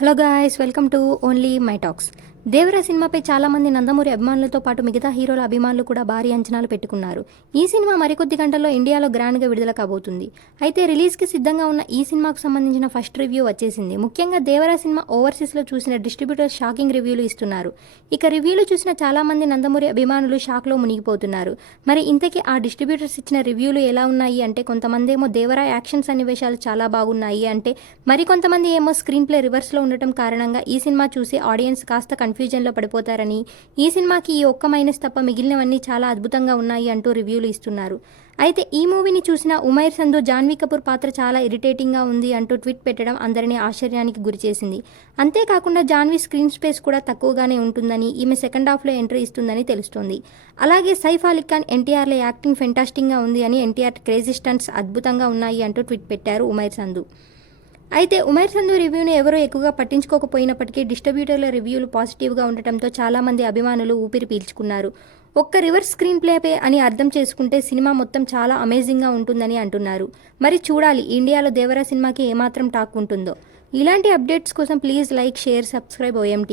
Hello guys, welcome to only my talks. Devara సినిమాపై చాలామంది నందమూరి అభిమానులతో పాటు మిగతా హీరోల అభిమానులు కూడా భారీ అంచనాలు పెట్టుకున్నారు. ఈ సినిమా మరికొద్ది గంటల్లో ఇండియాలో గ్రాండ్గా విడుదల కాబోతుంది. అయితే రిలీజ్కి సిద్ధంగా ఉన్న ఈ సినిమాకు సంబంధించిన ఫస్ట్ రివ్యూ వచ్చేసింది. ముఖ్యంగా దేవరా సినిమా ఓవర్సీస్లో చూసిన డిస్ట్రిబ్యూటర్స్ షాకింగ్ రివ్యూలు ఇస్తున్నారు. ఇక రివ్యూలు చూసిన చాలామంది నందమూరి అభిమానులు షాక్లో మునిగిపోతున్నారు. మరి ఇంతకీ ఆ డిస్ట్రిబ్యూటర్స్ ఇచ్చిన రివ్యూలు ఎలా ఉన్నాయి అంటే, కొంతమంది ఏమో దేవరా యాక్షన్ సన్నివేశాలు చాలా బాగున్నాయి అంటే, మరికొంతమంది ఏమో స్క్రీన్ ప్లే రివర్స్లో ఉండటం కారణంగా ఈ సినిమా చూసి ఆడియన్స్ కాస్త కన్ఫ్యూజన్లో పడిపోతారని, ఈ సినిమాకి ఈ ఒక్క మైనస్ తప్ప మిగిలినవన్నీ చాలా అద్భుతంగా ఉన్నాయి అంటూ రివ్యూలు ఇస్తున్నారు. అయితే ఈ మూవీని చూసిన ఉమైర్ సంధు జాన్వీ కపూర్ పాత్ర చాలా ఇరిటేటింగ్గా ఉంది అంటూ ట్వీట్ పెట్టడం అందరినీ ఆశ్చర్యానికి గురిచేసింది. అంతేకాకుండా జాన్వీ స్క్రీన్ స్పేస్ కూడా తక్కువగానే ఉంటుందని, ఈమె సెకండ్ హాఫ్లో ఎంట్రీ ఇస్తుందని తెలుస్తోంది. అలాగే సైఫ్ అలీ ఖాన్ ఎన్టీఆర్ల యాక్టింగ్ ఫెంటాస్టిక్గా ఉంది అని, ఎన్టీఆర్ క్రేజీ స్టంట్స్ అద్భుతంగా ఉన్నాయి అంటూ ట్వీట్ పెట్టారు ఉమైర్ సంధు. అయితే ఉమైర్ సంధు రివ్యూను ఎవరూ ఎక్కువగా పట్టించుకోకపోయినప్పటికీ డిస్ట్రిబ్యూటర్ల రివ్యూలు పాజిటివ్గా ఉండటంతో చాలామంది అభిమానులు ఊపిరి పీల్చుకున్నారు. ఒక్క రివర్స్ స్క్రీన్ ప్లేపే అని అర్థం చేసుకుంటే సినిమా మొత్తం చాలా అమేజింగ్గా ఉంటుందని అంటున్నారు. మరి చూడాలి ఇండియాలో దేవరా సినిమాకి ఏమాత్రం టాక్ ఉంటుందో. ఇలాంటి అప్డేట్స్ కోసం please like, share, subscribe OMT.